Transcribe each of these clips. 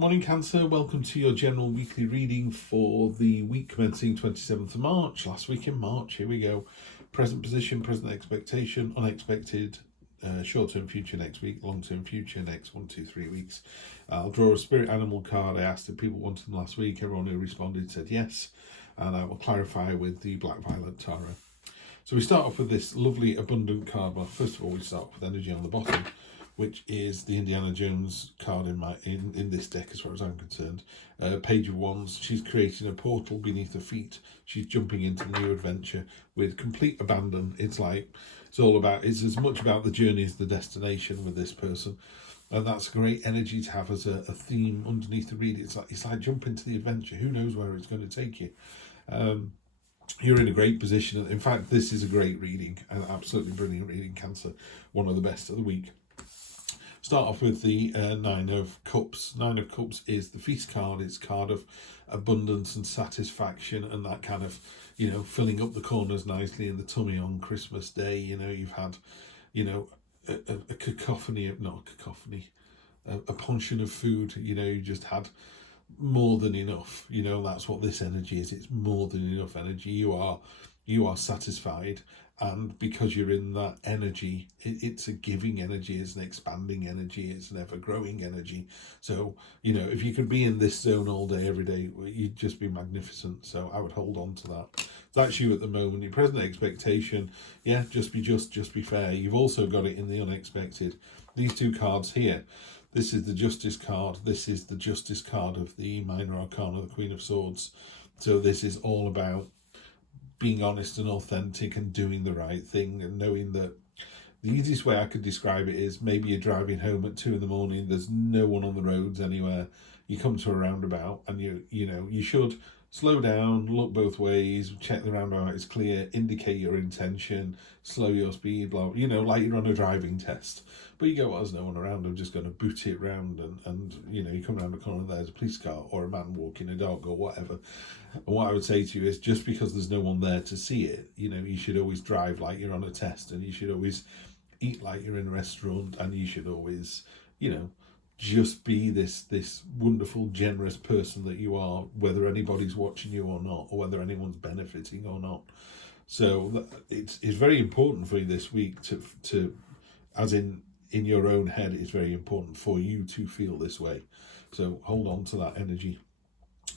Morning Cancer, welcome to your general weekly reading for the week commencing 27th of March, last week in March. Here we go. Present position, present expectation, unexpected, short-term future next week, long-term future next 1, 2, 3 weeks. I'll draw a spirit animal card. I asked if people wanted them last week. Everyone who responded said yes, and I will clarify with the Black Violet Tarot. So we start off with this lovely abundant card. Well, first of all, we start with energy on the bottom, which is the Indiana Jones card in this deck, as far as I'm concerned. Page of Wands. She's creating a portal beneath her feet. She's jumping into the new adventure with complete abandon. It's as much about the journey as the destination with this person. And that's great energy to have as a theme underneath the read. It's like jump into the adventure. Who knows where it's going to take you? You're in a great position. In fact, this is a great reading, an absolutely brilliant reading, Cancer. One of the best of the week. Start off with the Nine of Cups. Nine of Cups is the feast card. It's a card of abundance and satisfaction and that kind of, filling up the corners nicely in the tummy on Christmas Day. You've had, a cacophony of, not a cacophony, a penchant of food. You just had more than enough. That's what this energy is. It's more than enough energy. You are satisfied. And because you're in that energy, it's a giving energy, it's an expanding energy, it's an ever-growing energy. So, if you could be in this zone all day, every day, you'd just be magnificent. So I would hold on to that. That's you at the moment. Your present expectation, just be just be fair. You've also got it in the unexpected. These two cards here, this is the Justice card. This is the Justice card of the Minor Arcana, the Queen of Swords. So this is all about being honest and authentic and doing the right thing, and knowing that the easiest way I could describe it is maybe you're driving home at 2 a.m, there's no one on the roads anywhere, you come to a roundabout and you should slow down, look both ways, check the roundabout is clear, indicate your intention, slow your speed, like you're on a driving test. But you go, well, there's no one around, I'm just going to boot it round, and you come around the corner and there's a police car or a man walking a dog or whatever. And what I would say to you is, just because there's no one there to see it, you should always drive like you're on a test, and you should always eat like you're in a restaurant, and you should always, just be this wonderful, generous person that you are, whether anybody's watching you or not, or whether anyone's benefiting or not. So it's very important for you this week to as in your own head, it's very important for you to feel this way. So hold on to that energy.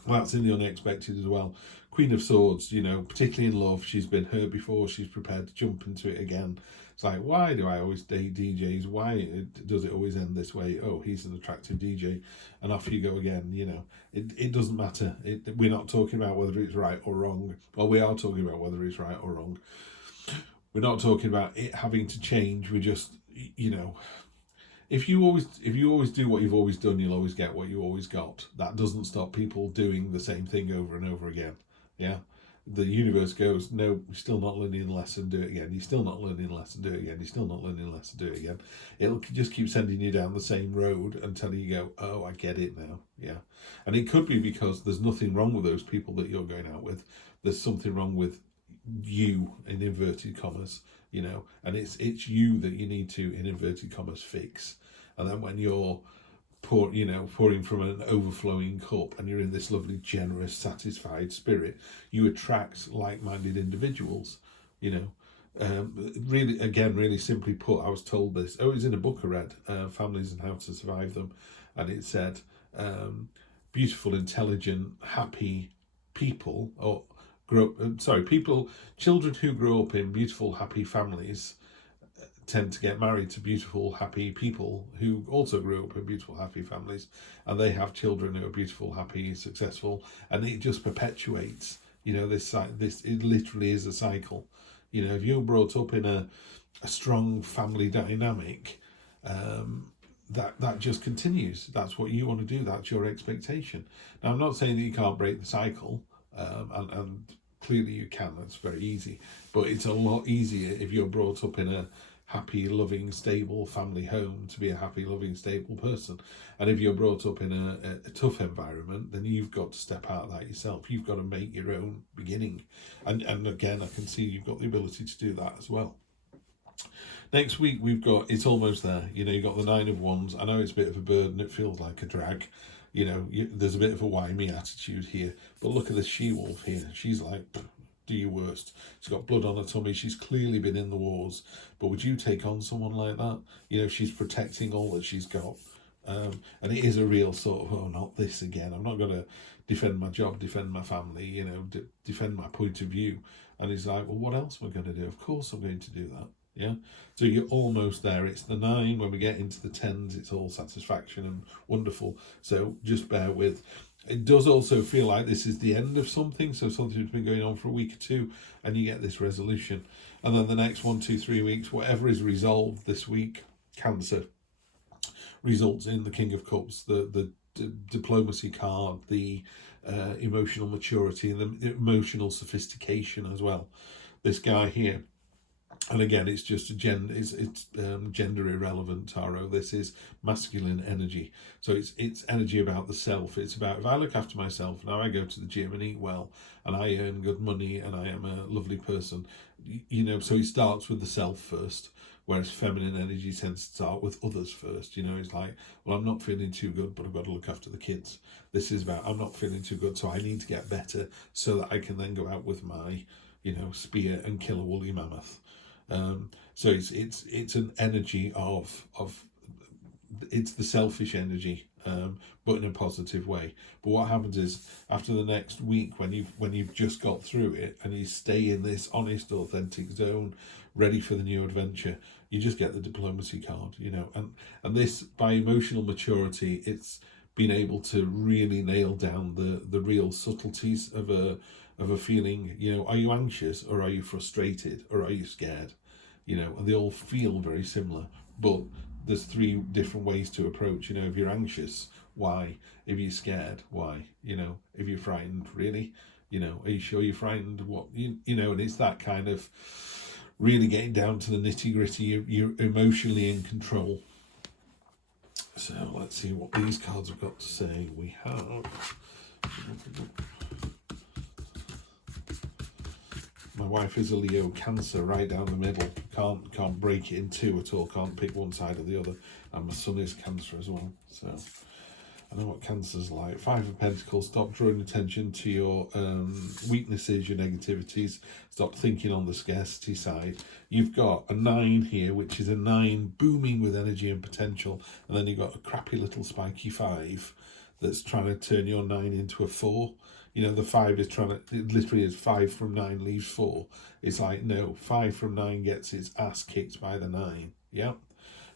That's in the unexpected as well. Queen of Swords, particularly in love, she's been hurt before, she's prepared to jump into it again. It's like, why do I always date DJs? Why does it always end this way? Oh, he's an attractive DJ, and off you go again. It doesn't matter. We're not talking about whether it's right or wrong. Well, we are talking about whether it's right or wrong. We're not talking about it having to change. We're just, if you always do what you've always done, you'll always get what you always got. That doesn't stop people doing the same thing over and over again. Yeah. The universe goes, no, you're still not learning the lesson, do it again. You're still not learning the lesson, do it again. You're still not learning the lesson, do it again. It'll just keep sending you down the same road until you go, oh, I get it now. Yeah. And it could be because there's nothing wrong with those people that you're going out with. There's something wrong with you, in inverted commas, and it's you that you need to, in inverted commas, fix. And then when you're pouring from an overflowing cup, and you're in this lovely, generous, satisfied spirit, you attract like-minded individuals. Really, again, really simply put, I was told this. Oh, it was in a book I read, Families and How to Survive Them, and it said, beautiful, intelligent, happy people, children who grow up in beautiful, happy families tend to get married to beautiful, happy people who also grew up in beautiful, happy families, and they have children who are beautiful, happy, successful, and it just perpetuates. This it literally is a cycle. If you're brought up in a strong family dynamic, that just continues. That's what you want to do. That's your expectation. Now, I'm not saying that you can't break the cycle, and clearly you can. That's very easy, but it's a lot easier if you're brought up in a happy, loving, stable family home to be a happy, loving, stable person. And if you're brought up in a tough environment, then you've got to step out of that yourself. You've got to make your own beginning. And again, I can see you've got the ability to do that as well. Next week, we've got, it's almost there. You've got the Nine of Wands. I know it's a bit of a burden. It feels like a drag. there's a bit of a why me attitude here. But look at this she-wolf here. She's like, do your worst. She's got blood on her tummy. She's clearly been in the wars. But would you take on someone like that? She's protecting all that she's got. And it is a real sort of, oh, not this again. I'm not going to defend my job, defend my family, defend my point of view. And he's like, well, what else am I going to do? Of course I'm going to do that. Yeah. So you're almost there. It's the 9. When we get into the 10s, it's all satisfaction and wonderful. So just bear with. It does also feel like this is the end of something. So something's been going on for a week or two, and you get this resolution. And then the next 1, 2, 3 weeks, whatever is resolved this week, Cancer, results in the King of Cups, the diplomacy card, the emotional maturity, and the emotional sophistication as well. This guy here, and again, it's just it's gender irrelevant, Taro. This is masculine energy. So it's energy about the self. It's about, if I look after myself, now I go to the gym and eat well, and I earn good money, and I am a lovely person. So it starts with the self first. Whereas feminine energy tends to start with others first. It's like, well, I'm not feeling too good, but I've got to look after the kids. This is about, I'm not feeling too good, so I need to get better so that I can then go out with my, spear and kill a woolly mammoth. So it's an energy of it's the selfish energy, but in a positive way. But what happens is, after the next week, when you've just got through it and you stay in this honest, authentic zone, ready for the new adventure, you just get the diplomacy card, and this, by emotional maturity, it's been able to really nail down the real subtleties of a feeling. Are you anxious, or are you frustrated, or are you scared? And they all feel very similar, but there's 3 different ways to approach. If you're anxious, why? If you're scared, why? If you're frightened, really? Are you sure you're frightened? What? And it's that kind of really getting down to the nitty gritty. You're emotionally in control. So let's see what these cards have got to say. We have, my wife is a Leo, Cancer, right down the middle. Can't break it in 2 at all. Can't pick one side or the other. And my son is Cancer as well. So I know what Cancer's like. 5 of Pentacles. Stop drawing attention to your weaknesses, your negativities. Stop thinking on the scarcity side. You've got a 9 here, which is a 9 booming with energy and potential. And then you've got a crappy little spiky 5 that's trying to turn your 9 into a 4. The 5 is trying to, it literally is 5 from 9 leaves 4. It's like, no, 5 from 9 gets its ass kicked by the 9. Yeah.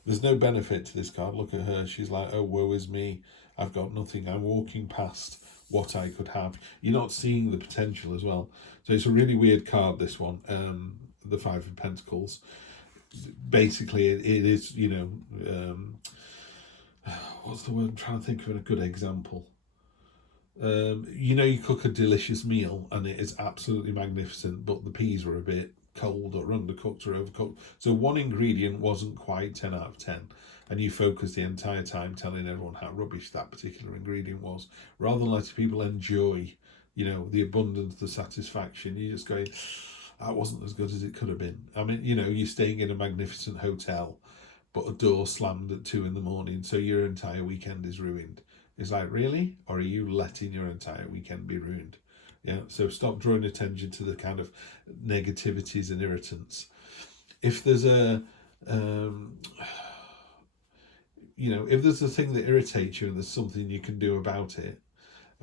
There's no benefit to this card. Look at her. She's like, oh, woe is me. I've got nothing. I'm walking past what I could have. You're not seeing the potential as well. So it's a really weird card, this one, the 5 of Pentacles. Basically, it is, what's the word? I'm trying to think of a good example. You cook a delicious meal and it is absolutely magnificent, but the peas were a bit cold or undercooked or overcooked. So one ingredient wasn't quite 10 out of 10. And you focus the entire time telling everyone how rubbish that particular ingredient was, rather than letting people enjoy, the abundance, the satisfaction. You're just going, that wasn't as good as it could have been. I mean, you're staying in a magnificent hotel, but a door slammed at 2 a.m, so your entire weekend is ruined. It's like, really? Or are you letting your entire weekend be ruined? Yeah. So stop drawing attention to the kind of negativities and irritants. If there's if there's a thing that irritates you and there's something you can do about it.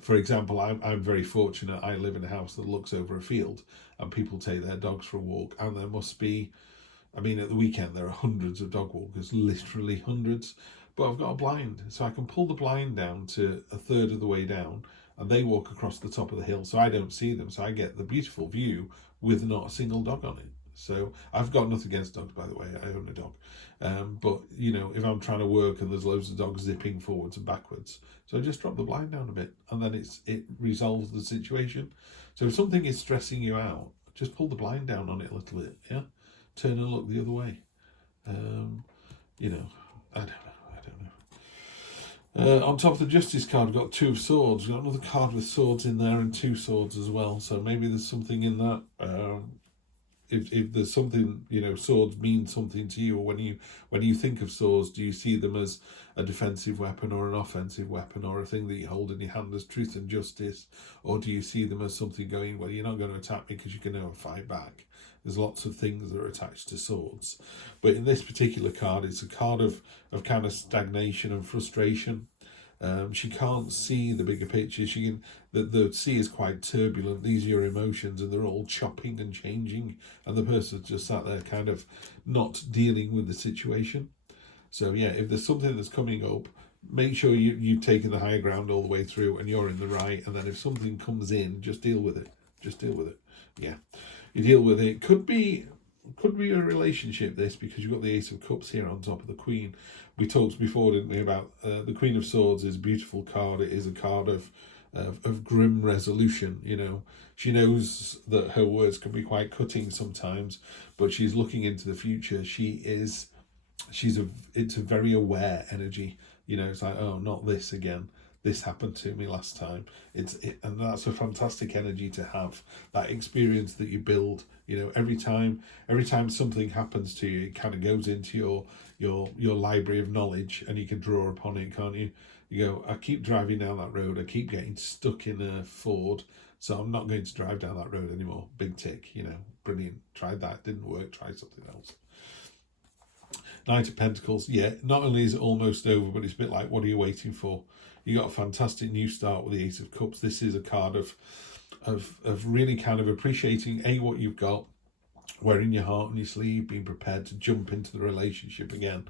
For example, I'm very fortunate. I live in a house that looks over a field, and people take their dogs for a walk, and there must be, at the weekend there are hundreds of dog walkers, literally hundreds. But I've got a blind, so I can pull the blind down to a third of the way down, and they walk across the top of the hill, so I don't see them. So I get the beautiful view with not a single dog on it. So I've got nothing against dogs, by the way. I own a dog. But, if I'm trying to work and there's loads of dogs zipping forwards and backwards, so I just drop the blind down a bit, and then it resolves the situation. So if something is stressing you out, just pull the blind down on it a little bit, yeah? Turn and look the other way. I don't know. On top of the Justice card, we've got 2 of Swords. We've got another card with swords in there and 2 swords as well. So maybe there's something in that. if there's something, swords mean something to you, or when you think of swords, do you see them as a defensive weapon or an offensive weapon, or a thing that you hold in your hand as truth and justice, or do you see them as something going, well, you're not going to attack me because you can never fight back? There's lots of things that are attached to swords, but in this particular card, it's a card of kind of stagnation and frustration. She can't see the bigger picture. The sea is quite turbulent. These are your emotions, and they're all chopping and changing, and the person's just sat there kind of not dealing with the situation. So yeah, if there's something that's coming up, make sure you've taken the higher ground all the way through and you're in the right. And then if something comes in, just deal with it. Just deal with it. Yeah, you deal with it. Could be a relationship, this, because you've got the Ace of Cups here on top of the Queen. We talked before, didn't we, about the Queen of Swords is a beautiful card. It is a card of grim resolution. She knows that her words can be quite cutting sometimes, but she's looking into the future. It's a very aware energy. It's like, oh, not this again. This happened to me last time. And that's a fantastic energy to have. That experience that you build. Every time something happens to you, it kind of goes into your library of knowledge, and you can draw upon it, can't you? You go, I keep driving down that road. I keep getting stuck in a Ford, so I'm not going to drive down that road anymore. Big tick. Brilliant. Tried that, didn't work. Try something else. Knight of Pentacles, yeah, not only is it almost over, but it's a bit like, what are you waiting for? You got a fantastic new start with the Ace of Cups. This is a card of really kind of appreciating what you've got, wearing your heart on your sleeve, being prepared to jump into the relationship again.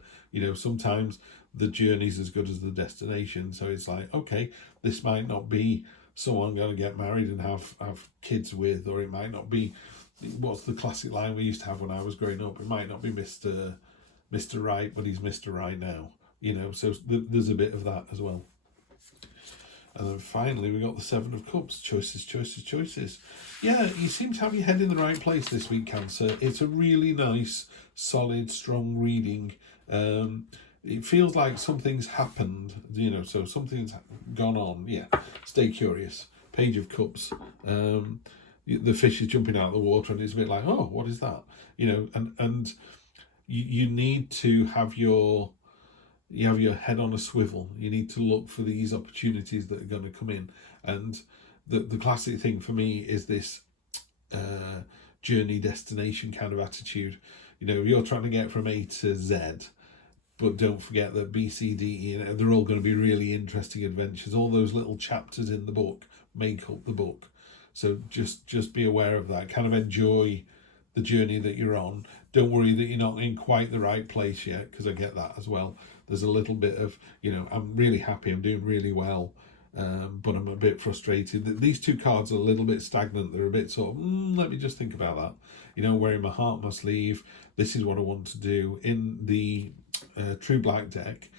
Sometimes the journey's as good as the destination. So it's like, okay, this might not be someone I'm going to get married and have kids with, or it might not be, what's the classic line we used to have when I was growing up? It might not be Mr. Right, but he's Mr. Right now. So there's a bit of that as well. And then finally, we got the Seven of Cups. Choices, choices, choices. Yeah, you seem to have your head in the right place this week, Cancer. It's a really nice, solid, strong reading. It feels like something's happened, so something's gone on. Yeah, stay curious. Page of Cups. The fish is jumping out of the water, and it's a bit like, oh, what is that? And you need to have your head on a swivel. You need to look for these opportunities that are going to come in. And the classic thing for me is this journey destination kind of attitude. You're trying to get from A to Z, but don't forget that B, C, D, E, they're all going to be really interesting adventures. All those little chapters in the book make up the book. So just be aware of that. Kind of enjoy the journey that you're on. Don't worry that you're not in quite the right place yet, because I get that as well. There's a little bit of, I'm really happy, I'm doing really well, but I'm a bit frustrated. These two cards are a little bit stagnant. They're a bit sort of, let me just think about that. Wearing my heart on my sleeve, this is what I want to do. In the True Black deck,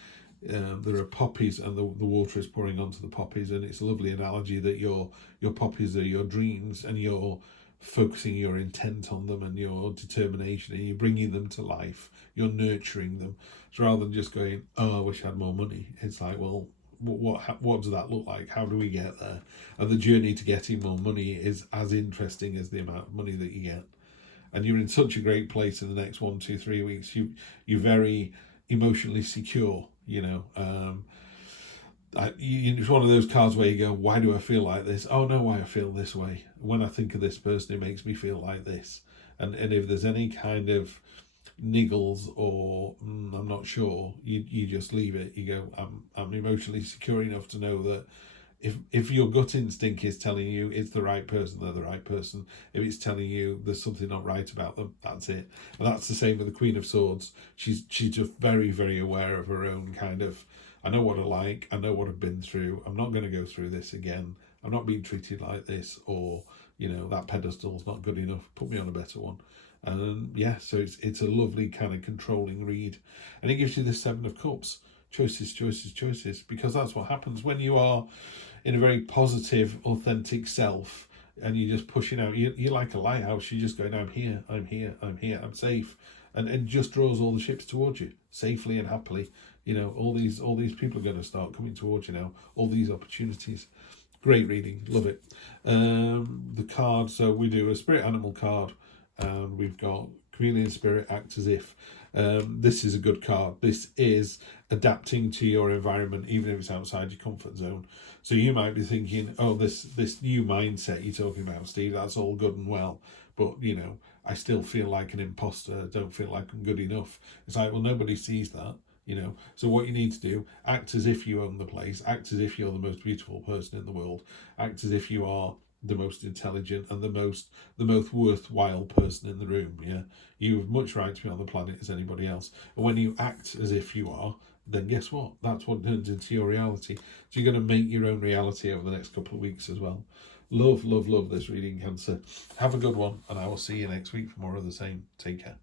there are poppies, and the water is pouring onto the poppies, and it's a lovely analogy that your poppies are your dreams, and you're focusing your intent on them and your determination, and you're bringing them to life. You're nurturing them. So rather than just going, oh, I wish I had more money, it's like, well, what does that look like? How do we get there? And the journey to getting more money is as interesting as the amount of money that you get. And you're in such a great place in the next 1, 2, 3 weeks. You're very emotionally secure. It's one of those cards where you go, why do I feel like this? Oh, no, why I feel this way. When I think of this person, it makes me feel like this. And if there's any kind of niggles or I'm not sure, you just leave it. You go, I'm emotionally secure enough to know that if your gut instinct is telling you it's the right person, they're the right person. If it's telling you there's something not right about them, that's it. And that's the same with the Queen of Swords. She's just very, very aware of her own kind of, I know what I like, I know what I've been through, I'm not going to go through this again, I'm not being treated like this, or that pedestal's not good enough, put me on a better one. And so it's a lovely kind of controlling read, and it gives you the Seven of Cups. Choices, choices, choices, because that's what happens when you are in a very positive, authentic self, and you're just pushing out. You're like a lighthouse. You're just going, I'm here, I'm here, I'm here, I'm safe, and just draws all the ships towards you safely and happily. All these people are going to start coming towards you now. All these opportunities. Great reading, love it. The card. So we do a spirit animal card, and we've got Chameleon Spirit, Act As If. This is a good card. This is adapting to your environment, even if it's outside your comfort zone. So you might be thinking, oh, this new mindset you're talking about, Steve, that's all good and well, but, you know, I still feel like an imposter. I don't feel like I'm good enough. It's like, well, nobody sees that. You know, so what you need to do, act as if you own the place, act as if you're the most beautiful person in the world, act as if you are the most intelligent and the most worthwhile person in the room. Yeah, you have much right to be on the planet as anybody else. And when you act as if you are, then guess what? That's what turns into your reality. So you're going to make your own reality over the next couple of weeks as well. Love this reading, Cancer. Have a good one, and I will see you next week for more of the same. Take care.